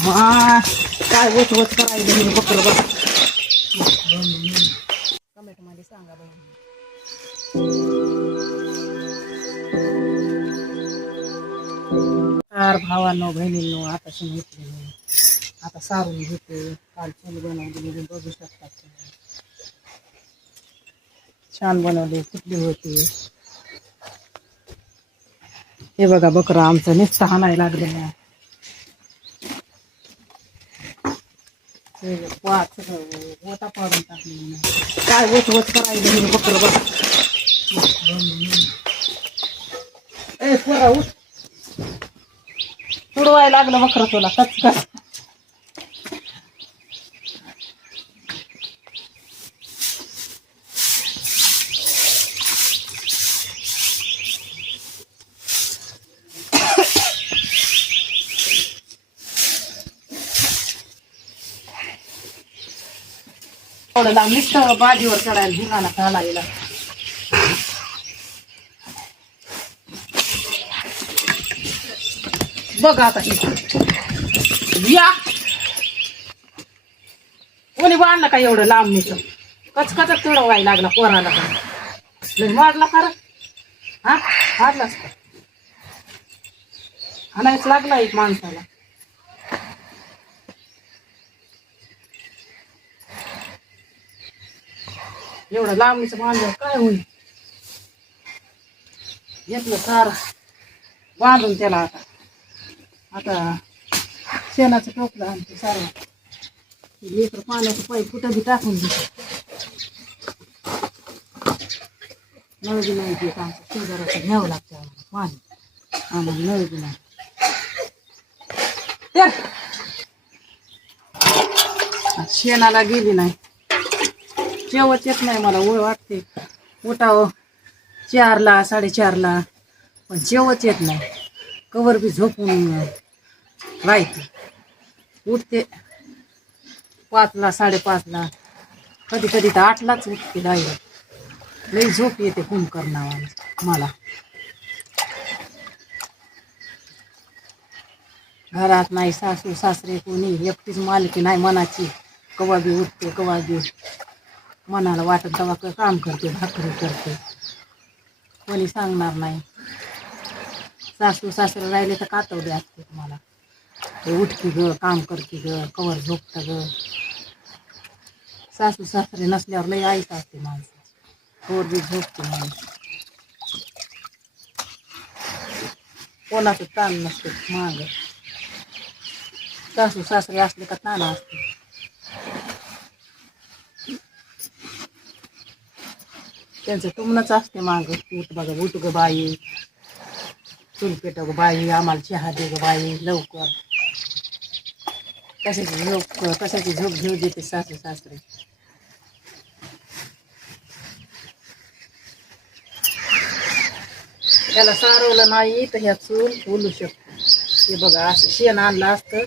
मा काय वच वच करायचं हे बकरं बघ कमेंटमध्ये सांगा बहिणी चार भावांनो बहिणींनो आता शिन घेतली आता सारून घेते. काल चूल बनवली बघू शकतात छान बनवली कुठली होती? हे बघा बकरा आमचं नुसतं हाणायला लागलं ना पाडून टाकली काय वच वच करायचं बकर बघ ए पोरा उठ. तुडवायला लागलं बकर तुला. कच कच. थोडं लांब तर बाजीवर चढायला धिंगाणा घालायला बघ आता ही या. कोणी वाढलं का एवढं लांब नुसतं कचकच तुडवायला लागला पोराला. का वाढला मारला खरं हा? मारलाच का? आणायच लागला एक माणसाला. एवढं लांबीचं बांधलं काय होईल? घेतलं सार. बांधून त्याला आता. आता शेणाचं टोपलं आणते सारं. लेकर पाण्याचं पाईप कुठं बी टाकून देते. नळ बी नाही देत आमचं शेजाराचं घ्यावं लागतं आम्हाला पाणी. आम्हाला नळ बी नाही त्या. शेणाला गेली नाही. जेवत येत नाही मला ओळ वाटते उठावं. चारला साडेचारला पण जेवत येत नाही. कवर बी झोपून राहते. उठते. पाचला साडेपाचला. कधी कधी तर आठलाच उठते डायरेक्ट लई झोप येते फोन करणार मला. घरात नाही सासू सासरे कोणी. एकटीच मालकी नाही मनाची. कवा बी उठते कवा बी मनाला वाटत तेव्हा काम करते भाकरी करते. कोणी सांगणार नाही. सासू सासरे राहिले तर कातवले असते तुम्हाला. ते उठकी ग काम करते ग कवर झोपतं ग. सासू सासरे नसल्यावर लई ऐक असते माणसं. कवर बी झोपते माणूस कोणाचं ताण नसते माग. सासू सासरे असले का ताण असते. त्यांचं टुमणंच असते माग. उठ बघा उठ ग बाई. चूल पेट ग बाई आम्हाला चहा दे ग बाई लवकर. कशाची झोप कशाची झोप घेऊ देते सासू सासरे. त्याला सारवलं नाही तर ह्या चूल बोलू शकतो. हे बघा असं शेण आणलं असतं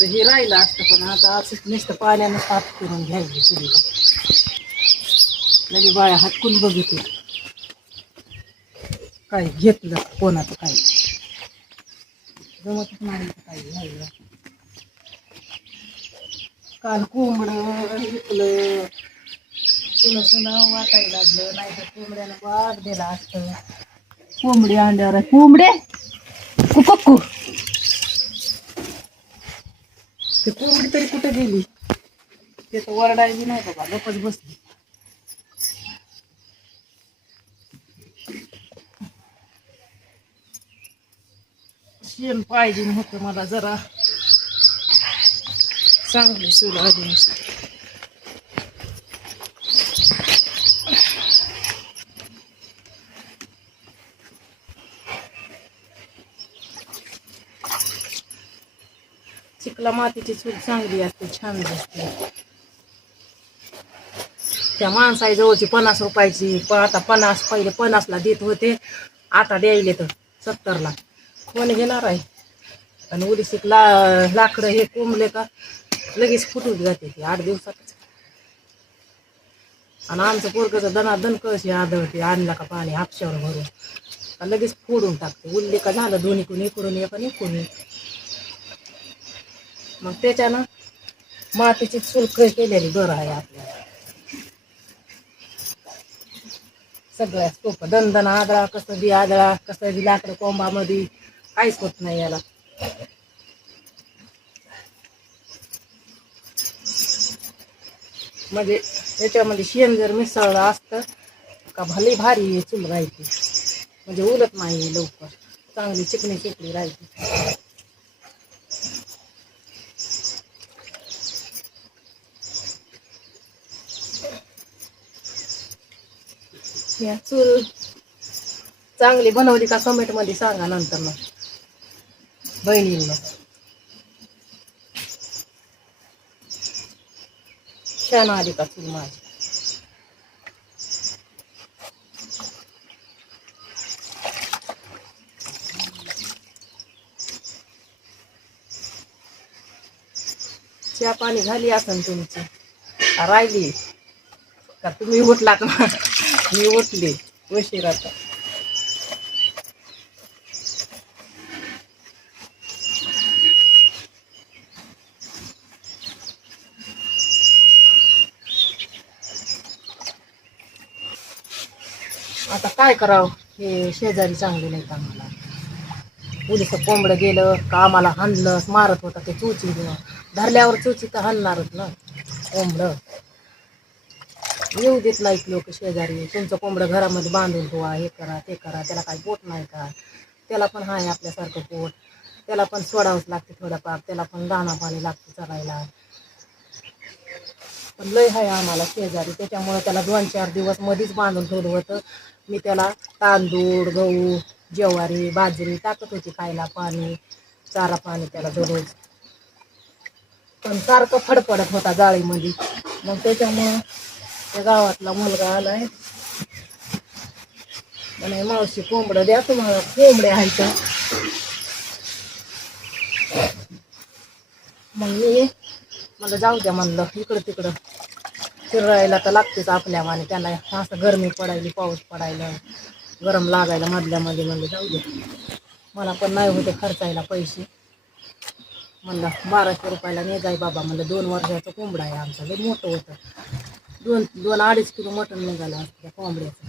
तर हे राहिलं असतं पण आता असंच नुसतं पाण्यानं साफ करून घ्यायची चुलीला लगे बाया हटकून बघितलं? काय घेतलं? कोणाचं काय? जमतच नाही काही काय घ्यायला. काल कोंबडं विकलं. तुला सुना वाटायला लागलं. नाही तर कोंबड्यानं वाट दिला असतं. कोंबडी अंड्यावर आहे. कोंबडे? कुपक्कू ते कोंबडी तरी कुठे गेली? ते तर ओरडायची नाही बाबा. लोकच बसली. शेण पाहिजे होतं मला जरा. चांगली चूल आली. नसते चिकला मातीची चूल चांगली असते छान दिसते. त्या माणसाई जवळची पन्नास रुपयाची आता पन्नास पहिले पन्नासला देत होते आता द्यायले तर सत्तरला. कोण घेणार आहे? आणि उडीसिक ला, लाकडं हे कोंबले का, लगेच फुटून जाते ते आठ दिवसातच. आणि आमचं पोरगचं दनादन कशी आदळते, आणला का पाणी हापशावर भरून. का लगेच फोडून टाकते. उरले का झालं दोन्ही कोणी, इकडून एक एक. मग त्याच्यानं मातीची चुलकळी केलेली बरं आहे आपल्याला. सगळ्याच सोपं. दणदण कसं बी आदळा, कसं बी लाकडं कोंबामध्ये काहीच होत नाही याला. म्हणजे त्याच्यामध्ये शेण जर मिसळलं असतं का भले भारी चूल राहते. म्हणजे उलत नाही लवकर. चांगली चिकणी चिकणी राहते. चूल चांगली बनवली का कमेंटमध्ये सांगा नंतर मग. बहिणींना. छान आली का चूल माझी? चहा पाणी झाली असन तुमची? राहिली. का तुम्ही उठलात? ना मी उठली. उशीर आता आता काय करावं? हे शेजारी चांगले का आम्हाला. पोलीस कोंबडं गेलं का आम्हाला हाणलं मारत होता ते चुची धरल्यावर चुची तर हाणणारच ना कोंबडं. येऊ देत नाहीत लोक शेजारी. तुमचं कोंबडं घरामध्ये बांधून ठेवा हे करा ते करा त्याला काही पोट नाही का? त्याला पण आहे आपल्यासारखं पोट. त्याला पण सोडावंच लागते थोडंफार. त्याला पण दाणा पाणी लागते चरायला. पण लय आहे आम्हाला शेजारी. त्याच्यामुळे त्याला दोन चार दिवस मध्येच बांधून ठेवलं होतं. मी त्याला तांदूळ गहू ज्वारी बाजरी टाकत होती खायला पाणी चारा पाणी त्याला दररोज. पण सारखं फडफडत होता जाळीमध्ये. मग त्याच्यामुळं त्या गावातला मुलगा आलाय. म्हणे मावशी कोंबडं द्या तुम्हाला. कोंबडे आहेत. मग मी म्हणलं जाऊ द्या म्हणलं इकडं तिकडं फिरायला तर लागतेच आपल्या माने त्याला असं गरमी पडायली पाऊस पडायला गरम लागायला मधल्यामध्ये म्हणलं जाऊ दे मला पण नाही होते खर्चायला पैसे. म्हणलं बाराशे रुपयाला ने जाय बाबा. म्हणलं दोन वर्षाचं कोंबडा आहे आमचं लय मोठं होतं. दोन दोन अडीच किलो मटण निघालं असतं त्या कोंबड्याचं.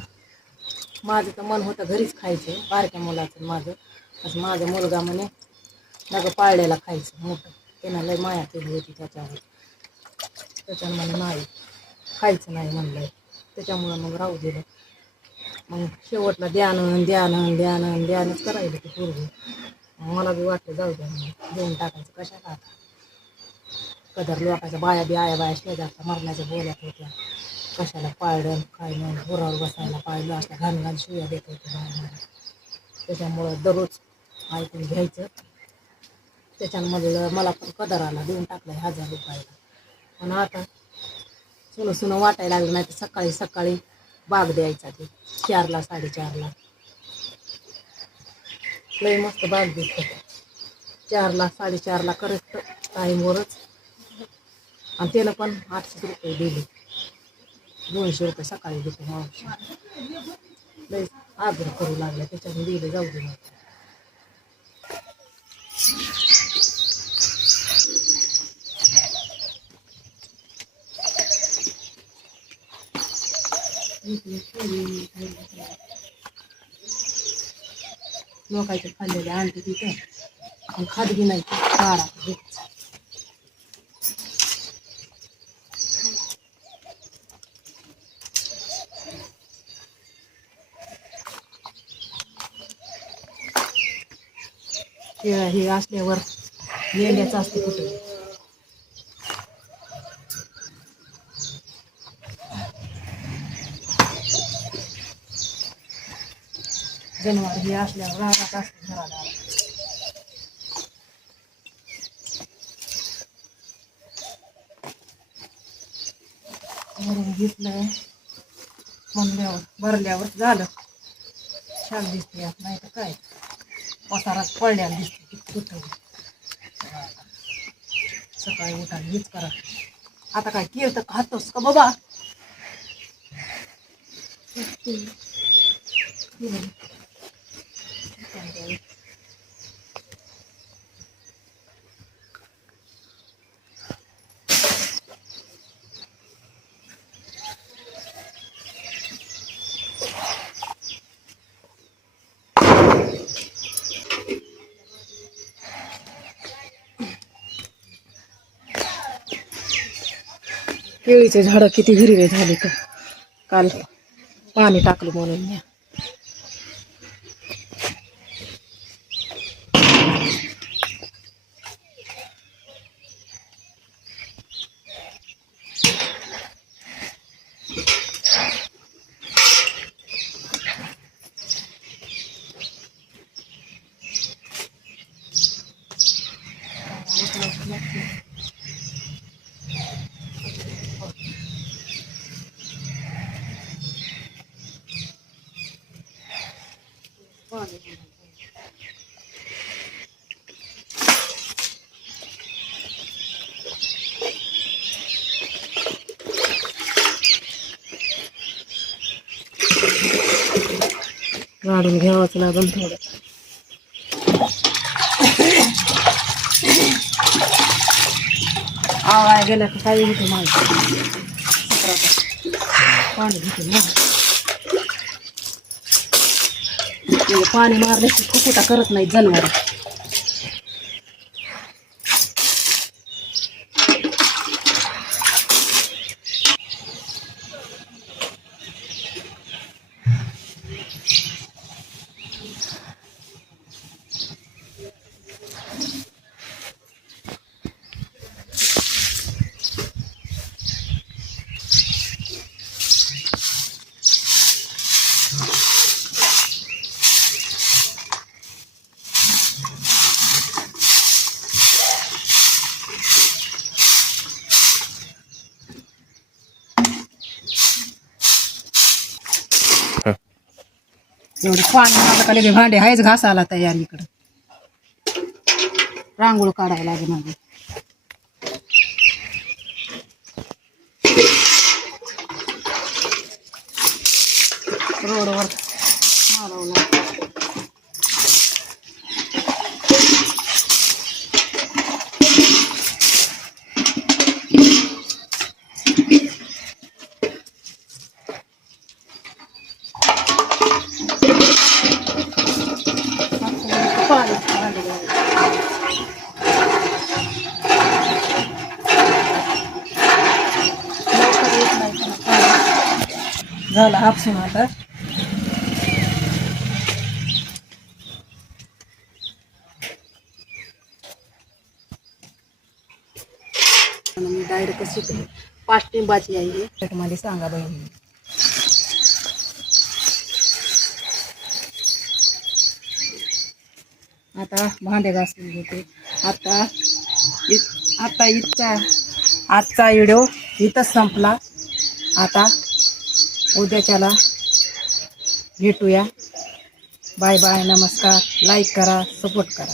माझं तर मन होतं घरीच खायचं बारक्या मुलाचं माझं. असं माझा मुलगा म्हणे नगं पाळल्याला खायचं मोठं. त्यानं लय माया केली होती त्याच्यावर. त्याच्यानं म्हणे नाही. खायचं नाही म्हणलं त्याच्यामुळं मग राहू दिलं. मग शेवटला ध्यान ध्यान ध्यान ध्यानच करायला ते पूर्वी. मला बी वाटलं जाऊ द्या देऊन टाकायचं कशाला आता? कदर लोकांच्या बाया बी आया बाया शेजारच्या मरण्याच्या बोलत होत्या. कशाला पाळलं काय नाही. घोरावर बसायला पाळलं असं घाण घाण शिव्या देत होते बाया. त्याच्यामुळं दररोज ऐकून घ्यायचं. त्याच्यामध्ये मला पण कदर आला. देऊन टाकला हजार रुपयाला. पण आता सुनं सुनं वाटायला लागलं नाही तर सकाळी सकाळी बाग द्यायचा ते चारला साडेचारला. लय मस्त बाग देत चारला साडेचारला करत टाईमवरच आणि त्यानं पण आठशे रुपये दिले. दोनशे रुपये सकाळी देतो मावशी लय आग्रह करू लागला त्याच्याने दिले जाऊ दे लोकायचं खाल्लेले आणते तिथं. आणि खादगी नाही काढा. हे हे असल्यावर मेंढ्याचं असते कुठं? जनावर हे असल्यावर राहत असते घराला. भरून घेतलं म्हणल्यावर भरल्यावर झालं. छान दिसते नाही तर काय? पसारात पडल्याला दिसते किती कुठं सकाळी उठायला हेच करा. आता काय केलं तर खातोस का बाबा? केळीचे झाडं किती हिरवे झाले तर काल पाणी टाकलं म्हणून मी काढून घ्यावंच लागेल थोडं. आवाय गेल्या तर काही होते माझं पाणी घेतो ना. पाणी मारल्याची फुकुटा करत नाही जनावर. एवढं पाणी माझं का लगे भांडे आहेच घासायला तयार इकडं. रांगोळ काढायला लागे माझं रोडवर मारवलं पाणी भांडे घालायला. लवकर येत नाही पुन्हा पाणी. झालं हापसून आता. डायरेक्ट शिकले पाच टिंबाची आहे. त्याच्यामध्ये सांगा बहिणी आता भांडे घासून घेते. आता आता इथचा आजचा व्हिडिओ इथंच संपला. आता उद्याच्याला भेटूया. बाय बाय नमस्कार. लाईक करा सपोर्ट करा.